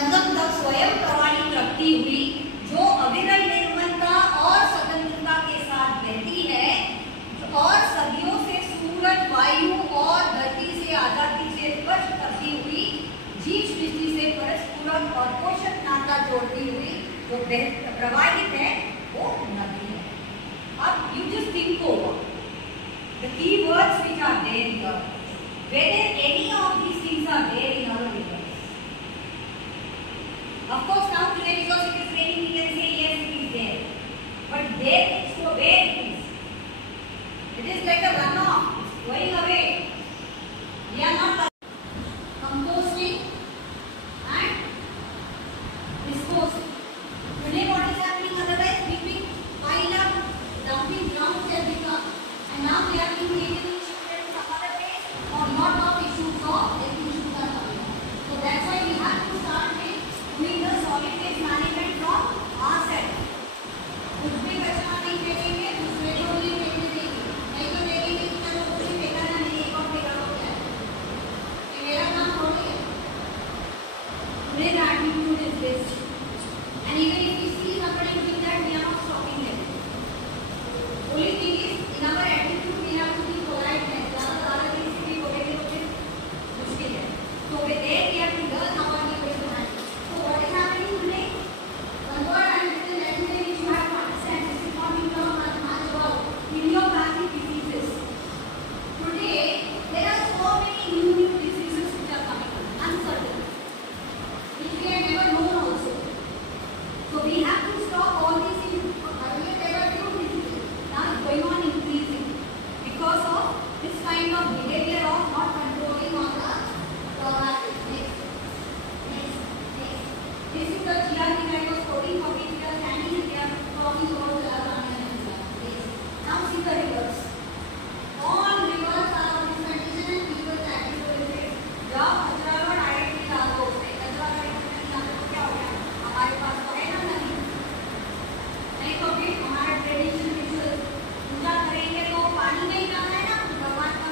संगम तक स्वयं प्रवाहित रखती हुई जो अविरल निर्मलता और स्वतंत्रता के साथ बहती है और सदियों से सूरज, वायु और धरती से आजादी से स्पर्श करती हुई जीव सृष्टि से परस्पर और पोषक नाता जोड़ती हुई जो प्रवाहित है वो नदी है। अब you just think over the key words which are there here. Whether any of these things are there in our rivers. Of course, now today because it is raining, we can say yes, it is there. But there is so where it is. It is like a runoff. It's going away. We are not composting and disposing. Today, what is happening? Otherwise, we pile up, dumping grounds have become, and now we are being taken shifted to some other place, or lot of issues of health issues are coming up. So that's why we have to start with doing the solid waste management from our side. कुछ भी कचरा नहीं फेंकेंगे, दूसरे को भी फेंकने देंगे, नहीं तो देखेंगे कि चलो कुछ भी फेंका ना, नहीं एक और फेंका हो क्या है, ये मेरा काम थोड़ी है। Today's attitude is this, and even if we see somebody doing that, we are not stopping them. Only thing is, in our attitude, we have to be politeness. ज़्यादा चीज़ से भी बोलेंगे तो फिर मुश्किल है। So with that, we have to learn how to be polite. So what is happening today? One word and this is an essay which you have to understand. This is not being talked much about idiopathic diseases. Today, there are so many new diseases which are coming up, uncertain, which we have never known also. So we have to stop all these things. Earlier there were few diseases, now it's going on increasing because of this kind of behavior of not controlling on the This is the chia thing I was quoting for which we are standing and we are talking about the Now see the rivers. All rivers are of this condition and people practice the rivers. जब कचरा को directly डालो उसमें कचरा directly डालो तो क्या हो गया? हमारे पास तो है ना नदी, नहीं तो फिर हमारा ट्रेडिशनल रिचुअल पूजा करेंगे तो पानी में ही डालना है ना भगवान का।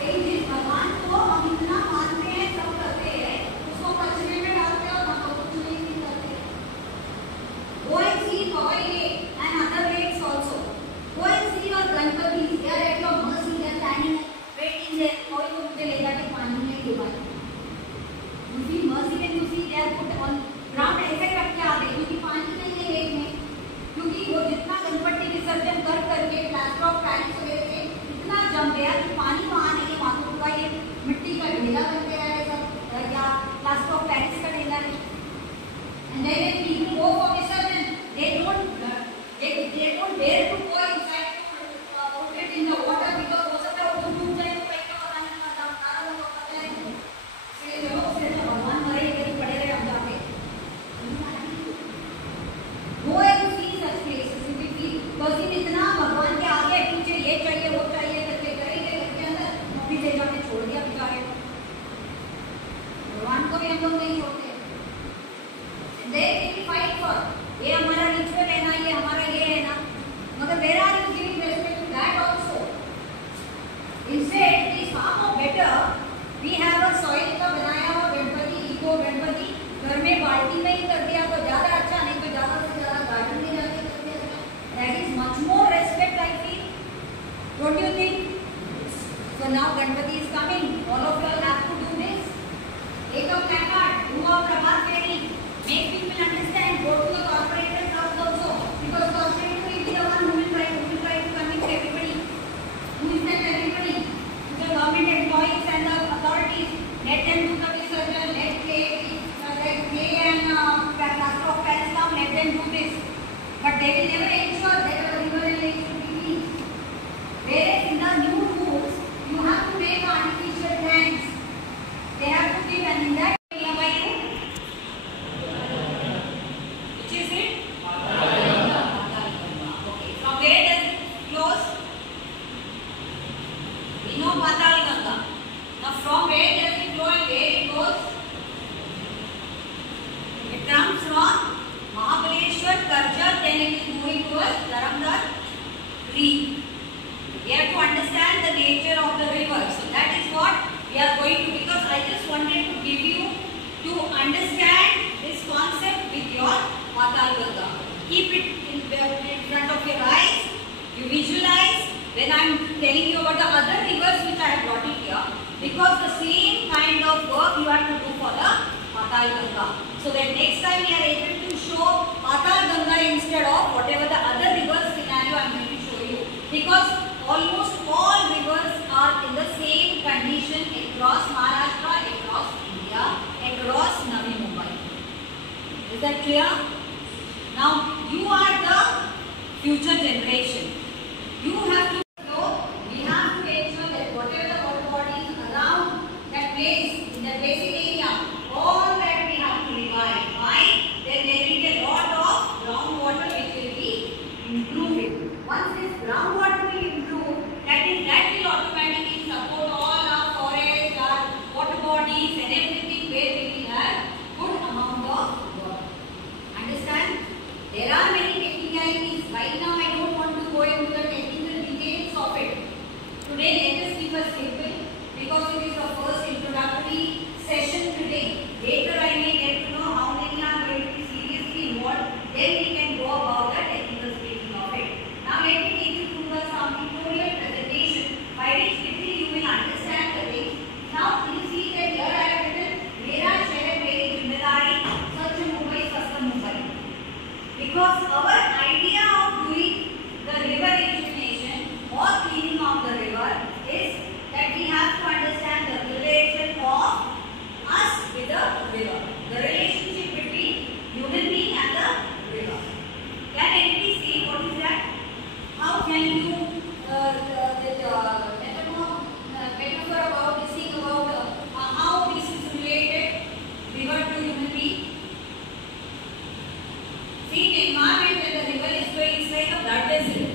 लेकिन जिस भगवान को हम इतना मानते हैं, सब करते हैं, उसको कचरे में डालते हैं और हम लोग कुछ नहीं करते। Go and see Pavai and other lakes also. Go and see your Ganpati. They are at your mercy. They are standing waiting there. कोई तो मुझे ले जाके पानी में डुबाए। You see mercy when you see they are put on ground ऐसे रख के आते हैं क्योंकि पानी नहीं है लेक में, क्योंकि वो जितना गणपति विसर्जन कर करके प्लास्टर ऑफ पैरिस वगैरह से इतना जम गया कि पानी तो आ नहीं है, वहाँ तो पूरा ये मिट्टी का ढेला बन गया है सब, या प्लास्टर ऑफ पैरिस का ढेला है। And then when people go for visurgence, they don't dare to go inside to put it in the water because हो सकता है वो डूब जाए तो कहीं का पता नहीं चलता, सारा लोग पता है। इसलिए चलो उससे तो भगवान मरे इधर ही पड़े रहे हम जाके। Go and see such places because in इतना भगवान के आगे पीछे ये चाहिए वो चाहिए करके करेंगे घर के अंदर, मम्मी ले जाके छोड़ दिया बेचारे को। भगवान को भी हम लोग नहीं छोड़ते। They will fight for ये हमारा रिचुअल है ना, ये हमारा ये है ना, मगर where are you giving respect to that also? Instead, it is far more better. We have a soil का बनाया हुआ गणपति, इको गणपति घर में बाल्टी में ही कर दिया तो ज़्यादा अच्छा, नहीं तो ज़्यादा से ज़्यादा गार्डन में जाके कर दिया। That is much more respect I feel. Don't you think? So now Ganpati is coming. All of you all have to do this. Take a placard, do a Prabhat Fairy. Make people understand. Go to the corporator clubs also, because corporator will be the one who will try to convince everybody. Who is that everybody? The government employees and the authorities. Let them do the visurgence. Let they and plaster of Paris come. Let them do this. But they will never ensure that the river and lake should be clean. Whereas in the new rules, you have to make artificial tanks. They have to give, and in that area by you. Which is it? Okay. From where does it close? We know Patal Ganga. Now from where does it flow and where it goes? It comes from Mahabaleshwar, Karjat, then it is moving towards Dharamdar Creek. We have to understand the nature of the river. So that is what we are going to, because I just wanted to give you to understand this concept with your Patal Ganga. Keep it in front of your eyes. You visualize when I am telling you about the other rivers which I have brought it here, because the same kind of work you have to do for the Patal Ganga. So that next time we are able to show Patal Ganga instead of whatever the other rivers scenario I am going to show you. Because almost all rivers are in the same condition across Maharashtra, across India, across Navi Mumbai. Is that clear? Now you are the future generation. You have to we have to make sure that whatever the water bodies around that place, in that basic area, all that we have to revive. Why? Then there will be a lot of groundwater which will be improving. Once this groundwater will improve, that will automatically support all our forests, our water bodies and everything where we will have good amount of water. Understand? There are many technicalities. Right now I don't want to go into the technical details of it. Today let us keep it simple because it is the first introductory session today. Later I may get to know how many are going to be seriously involved. Then we can go about the technical speaking of it. Now let me take you through some tutorial presentation by which quickly you will understand the things. Now you see that here I have written Mera Shahar Meri Zimmedari Swachh Mumbai Swasth Mumbai. Because our idea of doing the river elimination or cleaning of the river is that we have to understand the relation of us with the river. The relationship between human being and the river. Can anybody see what is that? How can you metaphor about this thing about how this is related river to human being? See, in environment when the river is flowing, it's like a blood vessel.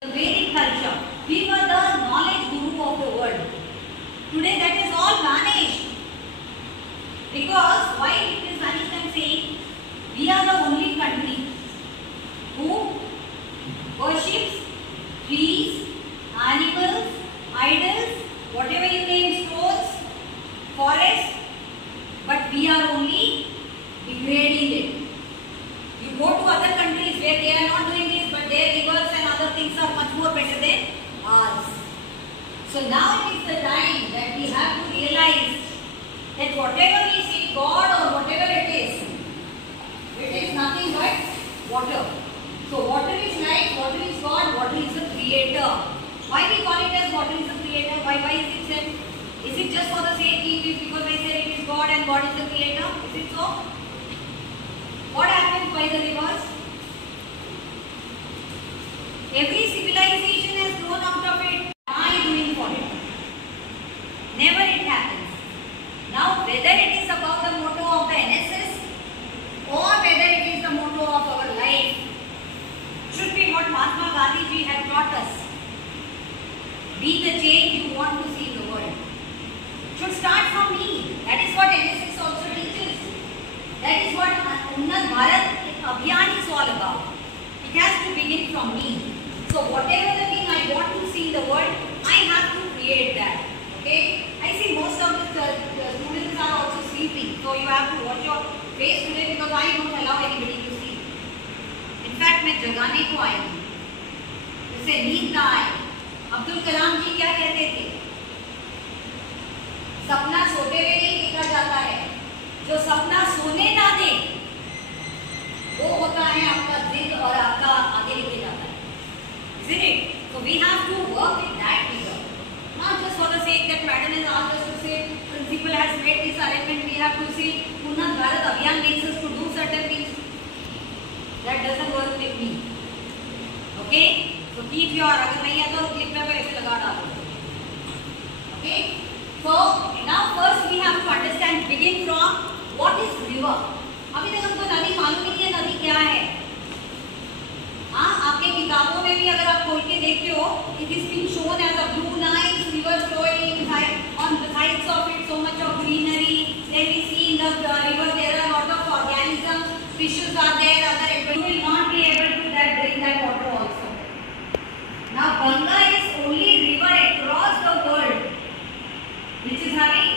The Vedic culture, we were the knowledge guru of the world. Today that is all vanished. Because why it is vanished? I am saying we are the only country who worships trees, animals, idols, whatever you name, stones, forests, but we are only degrading it. You go to other countries where they are not doing this, but their rivers and other things are much more better than ours. So now it is the time that we have to realize that whatever we see, God or whatever it is nothing but water. So water is life, water is God, water is the creator. Why we call it as water is the creator? Why is it said? Is it just for the sake because I said it is God and God is the creator? Is it so? What happens by the rivers? Every civilization has grown out of it. What am I doing for it? Never it happens. Now whether it is about the motto of the NSS or whether it is the motto of our life, should be what Mahatma Gandhi ji had taught us. Be the change you want to see in the world. Should start from me. That is what NSS also teaches. That is what Unnat Bharat Abhiyan is all about. It has to begin from me. So whatever the thing I want to see in the world, I have to create that. Okay? I see most of the students are also sleeping. So you have to watch your face today because I don't allow anybody to sleep. In fact, मैं जगाने को आई हूँ. जिससे नींद ना आए. अब्दुल कलाम जी क्या कहते थे? सपना सोते हुए नहीं देखा जाता है. जो सपना सोने ना दे, वो होता है आपका जिद और आपका आगे लेके जाता है. Isn't it? So we have to work with that figure. Not just for the sake that madam has asked us to say, principal has made this arrangement, we have to say, Unnat Bharat Abhiyan makes us to do certain things. That doesn't work with me. Okay? So keep your, अगर नहीं है तो clip में ऐसे लगा डालो. Okay? So now first we have to understand, begin from what is river. अभी तक हमको नदी मालूम नहीं है नदी क्या है. हाँ, आपके किताबों में भी अगर आप खोल के देखते हो, it is being shown as a blue nice river flowing on the sides of it, so much of greenery. Then we see in the river there are a lot of organisms, fishes are there, other you will not be able to drink that water also. Now Ganga is only river across the world which is having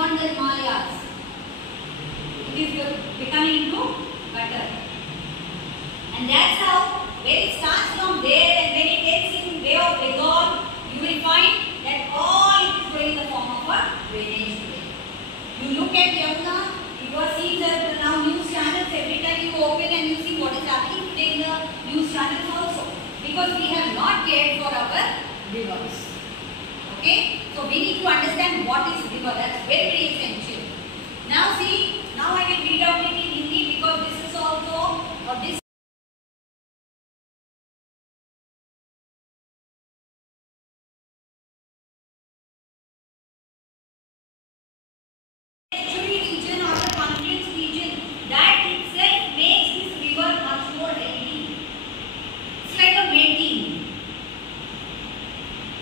beyond the Himalayas. It is becoming into gutter. And that's how, when it starts from there and when it gets in Bay of Bengal, you will find that all it is going in the form of a drainage way. You look at Yamuna, you are seeing that now news channels, every time you open and you see what is happening today in the news channels also. Because we have not cared for our rivers. Okay? So we need to understand what is river. That's very, very essential. Now see, now I will read out it in Hindi because this is also this. Region or the confluence region, that itself makes this river much more healthy. It's like a mating.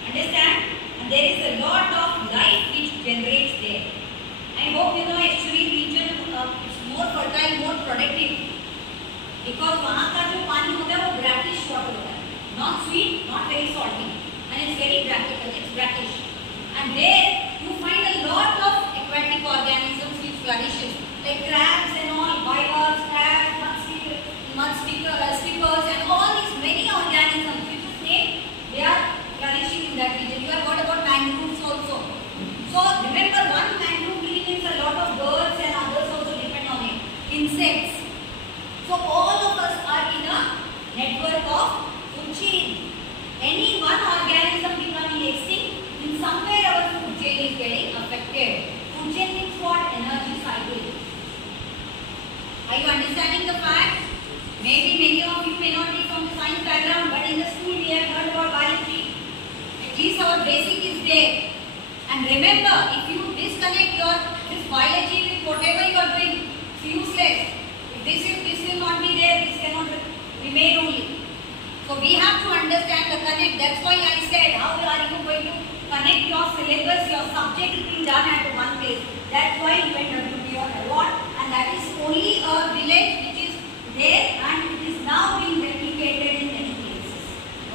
Understand? And there is a lot of life which generates there. I hope you know estuary region is more fertile, more productive. Because वहाँ का जो पानी होता है वो brackish water होता है. Not sweet, not very salty. And it's very brackish. And there you find a lot of aquatic organisms which flourishes. Like crabs and all, bivalves, crabs, skippers and all these many organisms which is named, they are flourishing in that region. You have heard about mangroves also. So remember, one mangrove tree means a lot of birds and others also depend on it. Insects. So all of us are in a network of food chain. Any one organism becoming extinct, in somewhere our food chain is getting affected. Food chain means what? Energy cycle. Are you understanding the fact? Maybe many of you may not be from the science background, but in the school we have heard about biology. At least our basic is there. And remember, if you disconnect this biology with whatever you are doing, it's useless. If this will not be there, this cannot remain only. So we have to understand the connect. That's why I said, how are you going to connect your syllabus, your subject is being done at one place. That's why you went to your award, and that is only a village which is there and it is now being replicated in many places.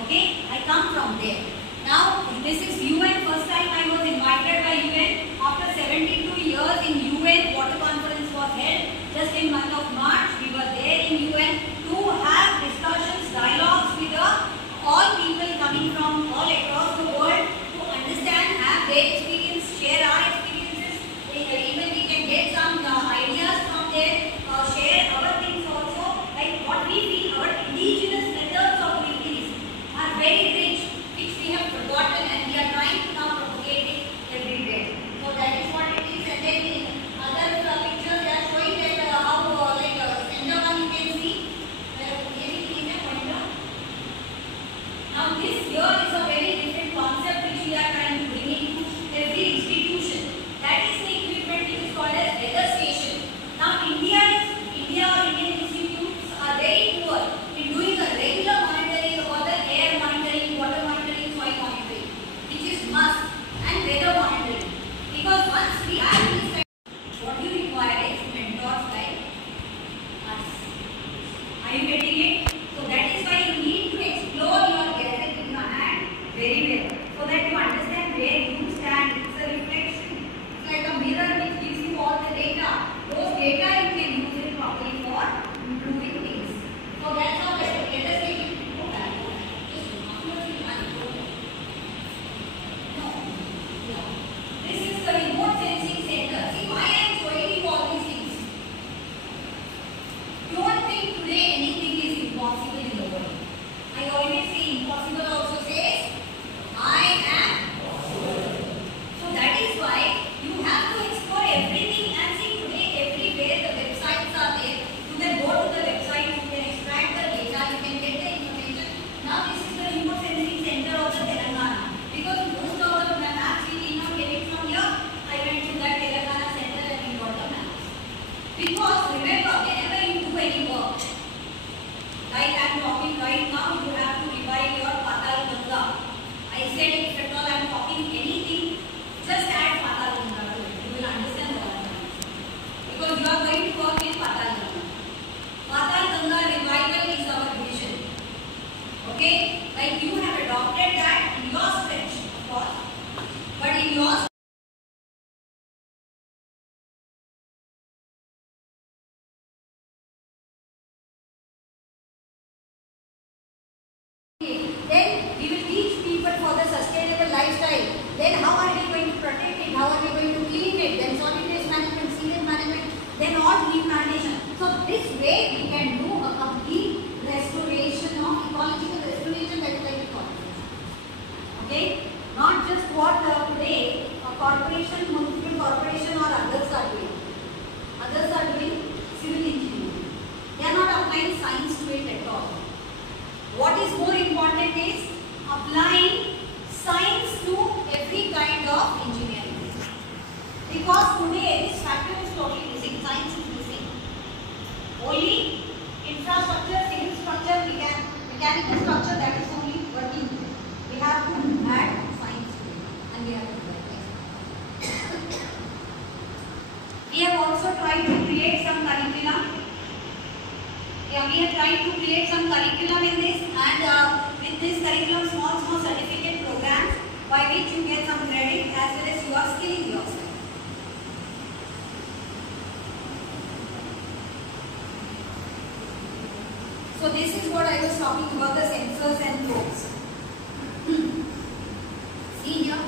Okay, I come from there. Now this is UN. First time I was invited by UN. After 72 years in UN, water conference was held just in month of March. We were there in UN to have discussions, dialogues with all people coming from all across the world to understand, have their experience, share our experiences. Even we can get some ideas from there, share our things also. Like what we feel, our indigenous methods of living are very rich, which we have forgotten and we are trying to now propagate it everywhere. So that is what it is. And then in other pictures they are showing that how center one you can see. Now this here is a very different concept which we are trying to bring into every institution. That is the equipment which is called as weather station. Now India or Indian institutes are very poor in doing a regular monitoring of the air monitoring, water monitoring, soil monitoring, which is must, and weather monitoring. Because once we have this, what you require is mentors like us. Are you getting it? So that is why you need to explore your gadget in your hand very well, so that you understand where you stand. It's a reflection. It's like a mirror which gives you all the data. Those data you can use it properly for improving things. So that's how let us take it. This is the remote sensing center. See why I am showing you all these things. Don't think today anything is impossible in the world. I always say impossible also says I am possible. So that is why you have to explore everything and see today everywhere the websites are there. You can go to the website, you can extract the data, you can get the information. Now this is the remote sensing center of the Telangana. Because most of the maps we did not get it from here, I went to that Telangana center and we got the maps. Because remember, whenever you do any work, like I am talking right now, you have to revive your Patal Ganga. I said if at all I am talking anything, just add Patal Ganga to it. You will understand what I am saying. Because you are going to work in Patal Ganga. Patal Ganga revival is our vision. Okay? Like you have adopted that in your stretch, of course. But in your way we can do a complete restoration of ecological restoration, that is like ecology. Okay, not just what today a corporation, municipal corporation or others are doing. Others are doing civil engineering. They are not applying science to it at all. What is more important is applying science to every kind of engineering. Because today this factor is totally missing. Science is missing. Only infrastructure, civil structure, mechanical structure, that is only working. We have to add science to it, and we have to do it. We have also tried to create some curriculum. Yeah, we have tried to create some curriculum in this, and with this curriculum, small certificate programs by which you get some credit as well as you are skilling yourself. So this is what I was talking about, the sensors and probes. See here,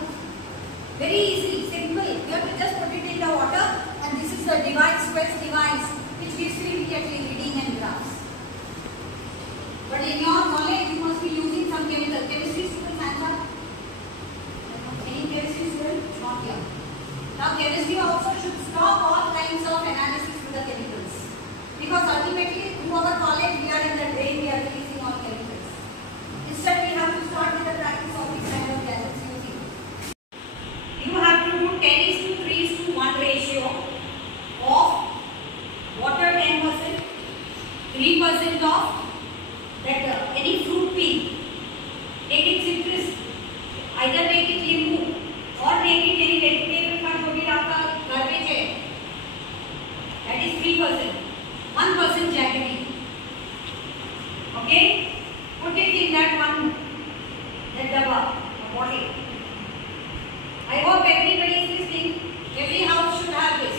very easy, simple. You have to just put it in the water, and this is the device, Quest device, which gives you immediately reading and graphs. But in your knowledge, you must be using some chemical. Chemistry students, hands up. Any chemistry student? Not here. Now chemistry also should stop all kinds of analysis with the chemicals. Because ultimately, through our college, we are in the drain, we are releasing all chemicals. Instead, we have to start with the practice of this kind of gadgets using. You have to do 10:3:1 ratio of water 10%, 3% of that any fruit peel. Take it citrus, either take it limbu or take it any vegetable का जो भी आपका garbage है, that is 3%. 1% jaggery. Okay, put it in that dabba, a bottle. I hope everybody is listening. Every house should have this.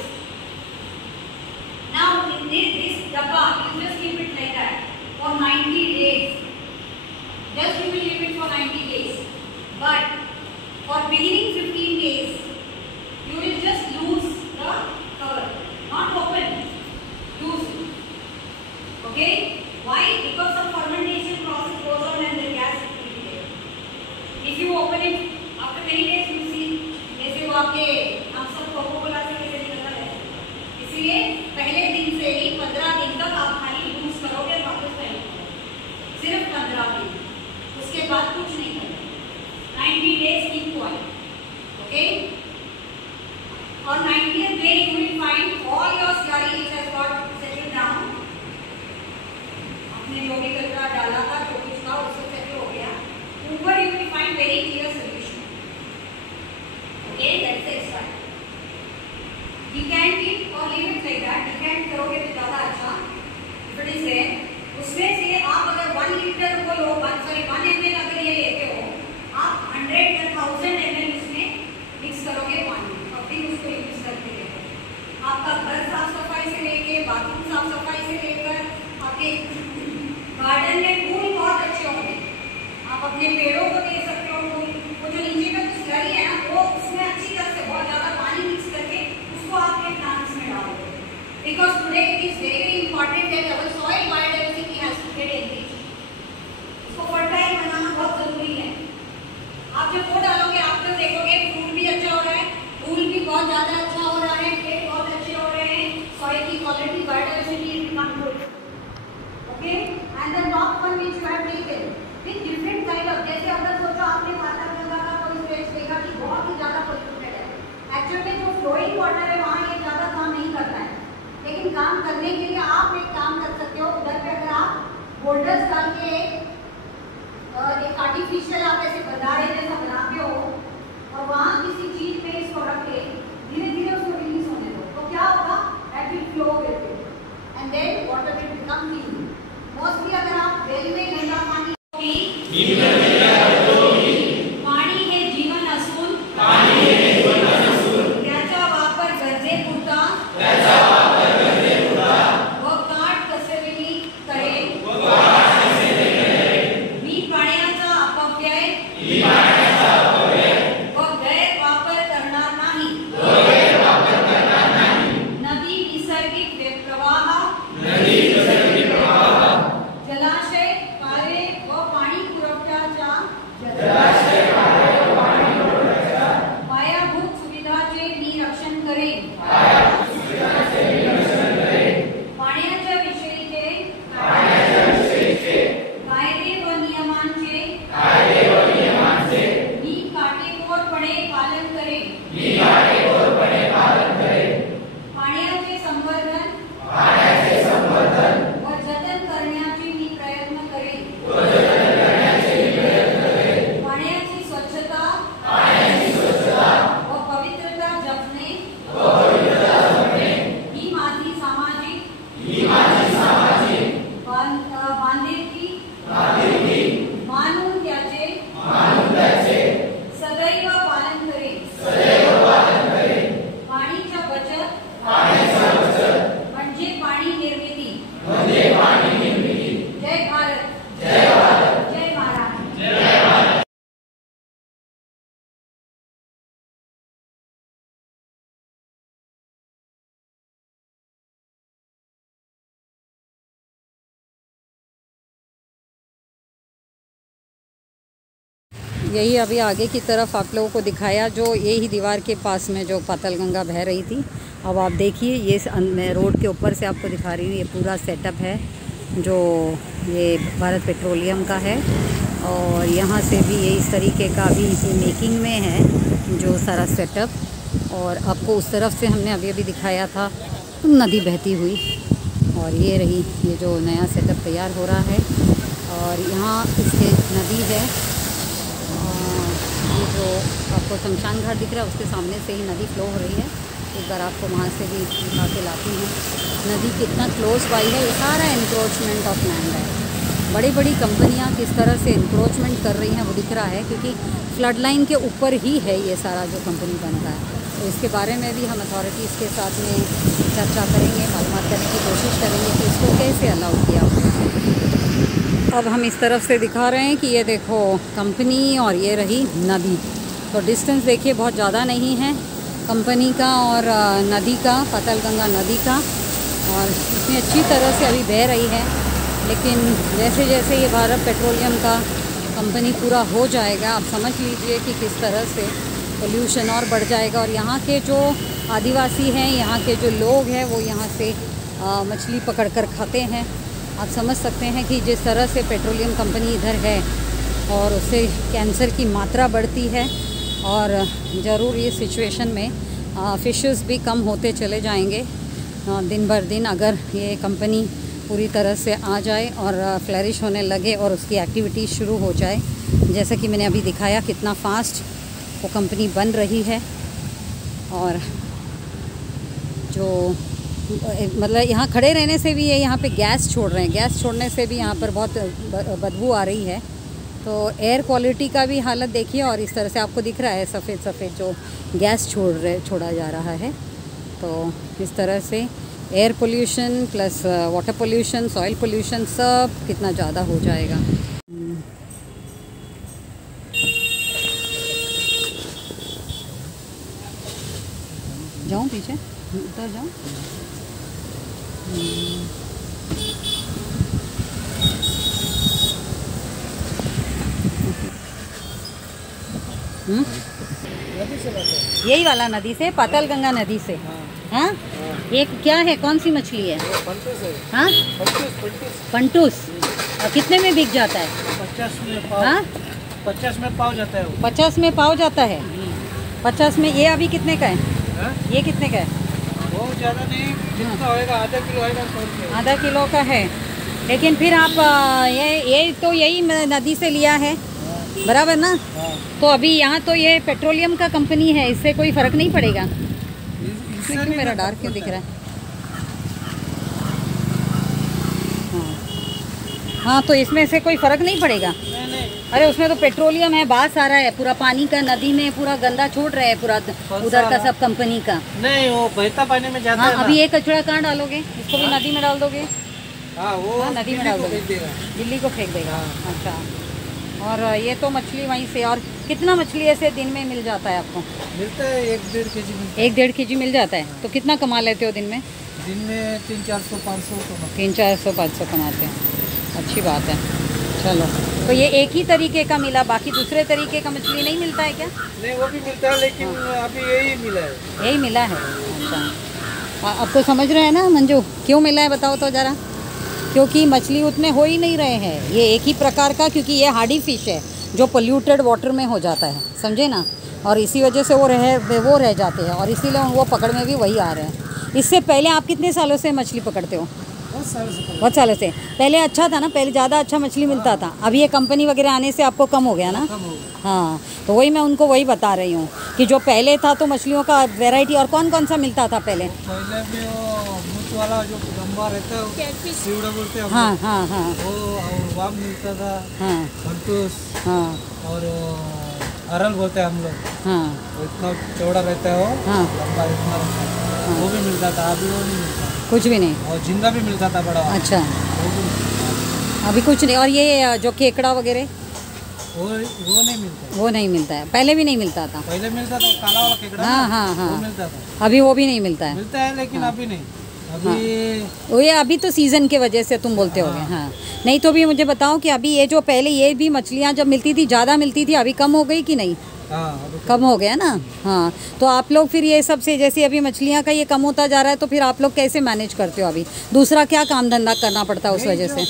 Now in this dabba, you just keep it like that for 90 days. Just you will leave it for 90 days. But for beginning 15 days, you will just lose the cover, not open. Lose. Okay? Why? Because some fermentation process goes on and the gas will be there. If you open it after many days, you see जैसे वो आपके हम सब Coca Cola से कैसे निकलता है. इसलिए पहले दिन से ही 15 दिन तक आप खाली यूज करोगे, वापस पहनोगे. सिर्फ 15 दिन. उसके बाद कुछ नहीं करना. 90 days keep quiet. Okay? On 90th day you will find all your slurry which has got settled down. आपने जो भी कचरा डाला था, जो कुछ था, उससे सेटल हो गया. ऊपर you will find very clear solution. Okay, that's the extract. Decant it or leave it like that. Decant करोगे तो ज़्यादा अच्छा. If it is there, उसमें से आप अगर 1 लीटर को लो, 1 ml अगर ये लेते हो, आप 100 या 1000 ml उसमें मिक्स करोगे पानी. फिर उसको यूज करते हैं. आपका घर साफ सफाई से लेके बाथरूम साफ सफाई से लेकर आपके गार्डन में फूल बहुत अच्छे होंगे. आप अपने पेड़ों को दे सकते हो फूल. वो जो नीचे का स्लरी है ना, वो उसमें अच्छी तरह से बहुत ज्यादा पानी मिक्स करके उसको आपके प्लांट्स में डाल दो. Because today it is very very important that our soil biodiversity has to get enriched. इसको फर्टाइल बनाना बहुत जरूरी है. आप जब वो डालोगे, आप तो देखोगे फूल भी अच्छा हो रहा है, फूल भी बहुत ज्यादा अच्छा हो रहा है, पेड़ बहुत अच्छे हो रहे हैं, सॉइल की quality biodiversity is become good. Okay, and the top one which you have taken with different kind of, जैसे अगर सोचो आपने पातालगंगा का कोई स्ट्रेच देखा कि बहुत ही ज्यादा पोल्यूटेड है. एक्चुअली में जो फ्लोइंग वाटर है वहाँ ये ज्यादा काम नहीं करता है, लेकिन काम करने के लिए आप एक काम कर सकते हो. उधर पे अगर आप बोल्डर्स डाल के एक आर्टिफिशियल आप ऐसे बंधारे जैसा बनाते हो और वहाँ किसी चीज पे इसको रख के धीरे धीरे उसको रिलीज होने दो, तो क्या होगा? That will flow with it and then water will become clean. Mostly अगर आप वेल में गंदा पानी पाणी हे जीवन असून त्याचा वापर गरजेपुरता व काट कसरती करेल. मी पाण्याचा अपव्यय व गैरवापर करणार नाही. नदी निसर्गिक प्रवाह यही अभी आगे की तरफ आप लोगों को दिखाया, जो यही दीवार के पास में जो पातालगंगा बह रही थी। अब आप देखिए, ये मैं रोड के ऊपर से आपको दिखा रही हूँ। ये पूरा सेटअप है जो ये भारत पेट्रोलियम का है, और यहाँ से भी ये इस तरीके का अभी मेकिंग में है जो सारा सेटअप। और आपको उस तरफ से हमने अभी दिखाया था नदी बहती हुई, और ये रही ये जो नया सेटअप तैयार हो रहा है। और यहाँ इसके नदी है, ये जो आपको शमशान घाट दिख रहा है उसके सामने से ही नदी फ्लो हो रही है। एक बार आपको वहाँ से भी दिखा के लाती हूँ नदी कितना क्लोज बाई है। ये सारा इंक्रोचमेंट ऑफ लैंड है। बड़ी बड़ी कंपनियाँ किस तरह से इंक्रोचमेंट कर रही हैं वो दिख रहा है, क्योंकि फ्लड लाइन के ऊपर ही है ये सारा जो कंपनी बन रहा है। तो इसके बारे में भी हम अथॉरिटीज़ के साथ में चर्चा करेंगे, मालूमात करने की कोशिश करेंगे कि इसको कैसे अलाउ किया। अब हम इस तरफ से दिखा रहे हैं कि ये देखो कंपनी और ये रही नदी। तो डिस्टेंस देखिए बहुत ज़्यादा नहीं है कंपनी का और नदी का, पातालगंगा नदी का, और इतनी अच्छी तरह से अभी बह रही है। लेकिन जैसे जैसे ये भारत पेट्रोलियम का कंपनी पूरा हो जाएगा, आप समझ लीजिए कि किस तरह से पोल्यूशन और बढ़ जाएगा। और यहाँ के जो आदिवासी हैं, यहाँ के जो लोग हैं, वो यहाँ से मछली पकड़ कर खाते हैं। आप समझ सकते हैं कि जिस तरह से पेट्रोलियम कंपनी इधर है और उससे कैंसर की मात्रा बढ़ती है, और ज़रूर ये सिचुएशन में फ़िशेस भी कम होते चले जाएंगे दिन भर दिन, अगर ये कंपनी पूरी तरह से आ जाए और फ्लरिश होने लगे और उसकी एक्टिविटी शुरू हो जाए। जैसा कि मैंने अभी दिखाया कितना फास्ट वो कंपनी बन रही है। और जो मतलब यहाँ खड़े रहने से भी ये यहाँ पे गैस छोड़ रहे हैं, गैस छोड़ने से भी यहाँ पर बहुत बदबू आ रही है। तो एयर क्वालिटी का भी हालत देखिए, और इस तरह से आपको दिख रहा है सफ़ेद सफ़ेद जो गैस छोड़ा जा रहा है। तो इस तरह से air pollution plus water pollution, soil pollution, सब कितना ज़्यादा हो जाएगा। जाऊँ पीछे, उतर जाऊँ। यही वाला नदी से, पातालगंगा नदी से। हाँ, ये क्या है, कौन सी मछली है? हाँ, पंटूस। और कितने में बिक जाता है? 50 में पाव। हाँ, 50 में पाव जाता है वो। 50 में पाव जाता है। 50 में। ये अभी कितने का है? हाँ? ये कितने का है? वो ज़्यादा नहीं, जितना होएगा आधा किलो होएगा 100 रुपये। आधा किलो का है। लेकिन फिर आप ये तो यही नदी से लिया है, बराबर ना? हाँ। तो अभी यहाँ तो ये पेट्रोलियम का कंपनी है, इससे कोई फ़र्क नहीं पड़ेगा? इससे क्यों मेरा डार्क क्यों दिख रहा है? हाँ, तो इसमें से कोई फ़र्क नहीं पड़ेगा? नहीं। अरे उसमें तो पेट्रोलियम है, बाहर सारा है, पूरा पानी का नदी में पूरा गंदा छोड़ रहे हैं, पूरा उधर का सब कंपनी का। नहीं, वो बहता पानी में जाता हाँ, है ना। अभी ये कचरा कहाँ डालोगे? इसको भी नदी में डाल दोगे? हाँ, वो हाँ, नदी में डाल दोगे, दिल्ली को फेंक देगा। अच्छा, और ये तो मछली वहीं से। और कितना मछली ऐसे दिन में मिल जाता है आपको? मिलता है 1-1.5 kg मिलता है। 1-1.5 kg मिल जाता है। तो कितना कमा लेते हो दिन में? दिन में 300-400-500 कमा। 300-400 कमाते हैं। अच्छी बात है। चलो, तो ये एक ही तरीके का मिला, बाकी दूसरे तरीके का मछली नहीं मिलता है क्या? नहीं, वो भी मिलता है, लेकिन अभी यही मिला है। यही मिला है। अच्छा, अब तो समझ रहे हैं ना मंजू, क्यों मिला है बताओ तो ज़रा। क्योंकि मछली उतने हो ही नहीं रहे हैं, ये एक ही प्रकार का, क्योंकि ये हार्डी फिश है जो पोल्यूटेड वाटर में हो जाता है, समझे ना? और इसी वजह से वो रह जाते हैं, और इसीलिए वो पकड़ में भी वही आ रहे हैं। इससे पहले आप कितने सालों से मछली पकड़ते हो? बहुत सालों से। पहले अच्छा था ना, पहले ज़्यादा अच्छा मछली मिलता था। अभी ये कंपनी वगैरह आने से आपको कम हो गया ना? हाँ, तो वही मैं उनको वही बता रही हूँ कि जो पहले था तो मछलियों का वैरायटी। और कौन कौन सा मिलता था पहले? पहले भी वो मूछ वाला जो लंबा रहता है, सीवड़ा बोलते हैं। हाँ हाँ हाँ, वो मिलता था। हाँ पंटूस। हाँ, और अरल बोलते हैं हम लोग। हाँ वो इतना चौड़ा रहता है, वो हाँ, लंबा इतना रहता है, वो भी मिलता था। अभी वो नहीं मिलता, कुछ भी नहीं। और झींगा भी मिलता था बड़ा। अच्छा, वो भी मिलता अभी कुछ नहीं। और ये जो केकड़ा वगैरह वो नहीं मिलता। वो नहीं मिलता है? पहले भी नहीं मिलता था? पहले मिलता था, काला वाला केकड़ा। हाँ हाँ हाँ, वो मिलता था। अभी वो भी नहीं मिलता है? मिलता है, लेकिन अभी नहीं। अभी वो ये अभी तो सीज़न के वजह से तुम बोलते होगे। हाँ, नहीं तो भी मुझे बताओ कि अभी ये जो पहले ये भी मछलियाँ जब मिलती थी ज़्यादा मिलती थी, अभी कम हो गई कि नहीं? हाँ, अभी कम हो गया ना। हाँ, तो आप लोग फिर ये सब से जैसे अभी मछलियाँ का ये कम होता जा रहा है, तो फिर आप लोग कैसे मैनेज करते हो? अभी दूसरा क्या काम धंधा करना पड़ता है उस वजह से?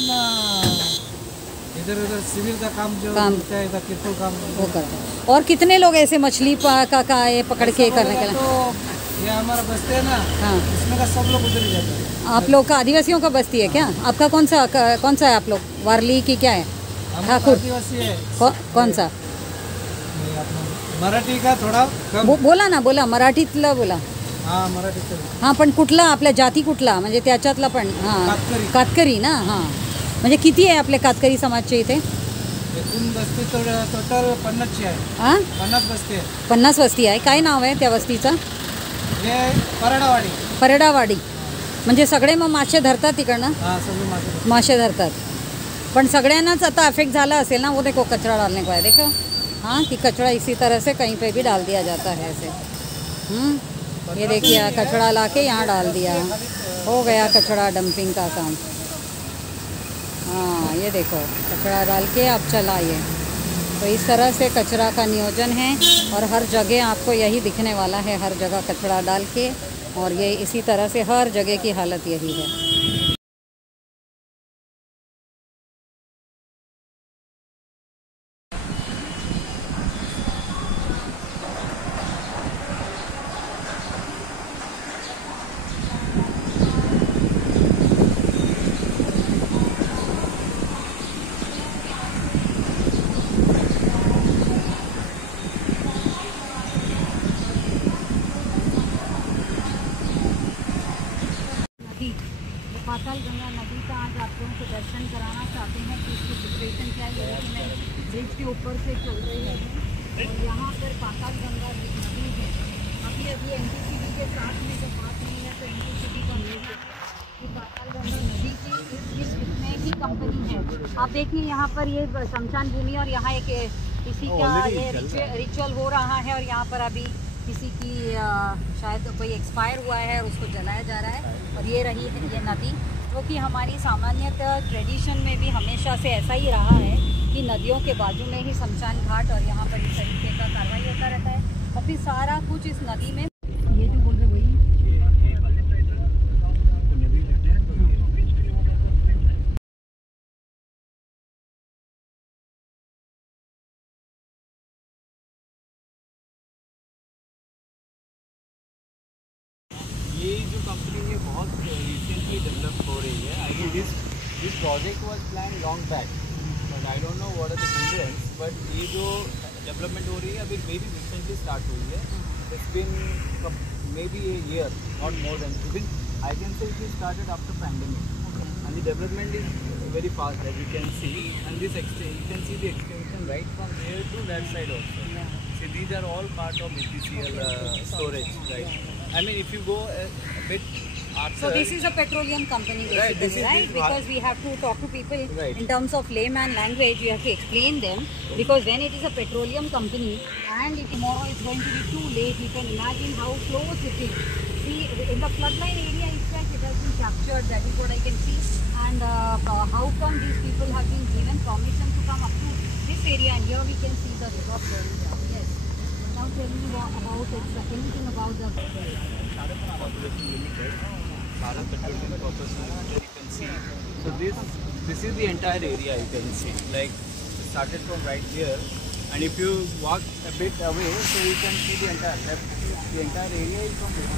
इधर उधर सिविल का काम जो काम। होता है, इधर किरकोळ काम वो करते हैं। और कितने लोग ऐसे मछली का ये पकड़ के करने के लिए? तो ये हमारा बस्ती है ना, हाँ, इसमें का सब लोग उधर ही जाते हैं। आप लोग का आदिवासियों का बस्ती है क्या? आपका कौन सा है? आप लोग वारली की क्या है? हम ठाकुर। आदिवासी है। कौन सा? ये अपना मराठी का थोड़ा कम। बोला ना, बोला मराठीतलं बोला। हाँ, मराठी का हां, पण कुठला आपल्या जाती कुठला, म्हणजे त्याच्यातला पण? हां, कातकरी. कातकरी ना. हां, म्हणजे किती आहे आपले कातकरी समाजचे इथे? एकूण बस्ती टोटल 50 आहे. हां, 50 बस्ती आहे. 50 वस्ती आहे. काय नाव आहे त्या वस्तीचं? हे परडावाडी. परडावाडी. म्हणजे सगळे मग मासे धरतात तिकडनं? हाँ, सगळे मासे धरतात. पण सगळ्यांनाच आता अफेक्ट झाला असेल ना? वो देखो कचरा डालने को है, देखो। हाँ, कि कचरा इसी तरह से कहीं पे भी डाल दिया जाता है ऐसे। ये देखिए कचरा लाके यहाँ डाल दिया, हो गया कचरा डंपिंग का काम। हाँ, ये देखो कचरा डाल के अब चला ये। तो इस तरह से कचरा का नियोजन है और हर जगह आपको यही दिखने वाला है, हर जगह कचरा डाल के, और ये इसी तरह से हर जगह की हालत यही है। नदी, पाताल गंगा नदी का आज आप लोगों को दर्शन कराना चाहते हैं कि इसकी सिचुएशन क्या है। ये मैं ब्रिज के ऊपर से चल रही है और यहाँ पर पाताल गंगा नदी है। अभी एनटीसीबी के साथ में जब बात नहीं है तो एनटीसीबी का निर्णय है कि पाताल गंगा नदी की इसमें भी कंपनी है। आप देखिए यहाँ पर ये शमशान भूमि और यहाँ एक किसी का ये रिचुअल हो रहा है और यहाँ पर अभी किसी की शायद कोई एक्सपायर हुआ है और उसको जलाया जा रहा है। और ये रही है ये नदी, जो कि हमारी सामान्यतः ट्रेडिशन में भी हमेशा से ऐसा ही रहा है कि नदियों के बाजू में ही शमशान घाट और यहाँ पर इस तरीके का कार्रवाई होता रहता है। और फिर सारा कुछ इस नदी में, ये जो बोल रहे वही ये जो कंपनी में बहुत रिसेंटली डेवलप हो रही है। I guess this project was plan long back, but I don't know what are the hindrance. But ये जो डेवलपमेंट हो रही है अभी वेरी रिसेंटली स्टार्ट हुई है। It's been maybe a year, not more than. Even I can say it started after pandemic and the development is very fast, as you can see. And this you can see the extension right from here to that side also. See, these are all part of BPCL storage, right? I mean, if you go a bit outside. So this is a petroleum company basically, Right, this is right? this Because we have to talk to people Right. in terms of layman language. We have to explain them because when it is a petroleum company and tomorrow is going to be too late, you can imagine how close it is. See, in the floodline area itself, it has been captured. That is what I can see. And how come these people have been given permission to come up to this area? And here we can see the river flowing down. Yes. But now tell me about it. Anything about the Bharat Corporation Limited, Bharat Petroleum Corporation Limited, you can see. So this is the entire area, you can see. Like, it started from right here, and if you walk a bit away, so you can see the entire left. The entire area is from here.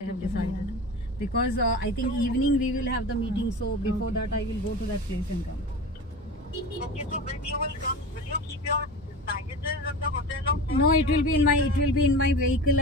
I have decided because I think evening we will have the meeting, so before that I will go to that place and come. Okay, so when you will come, will you keep your baggages in the hotel? No, it will be in my vehicle.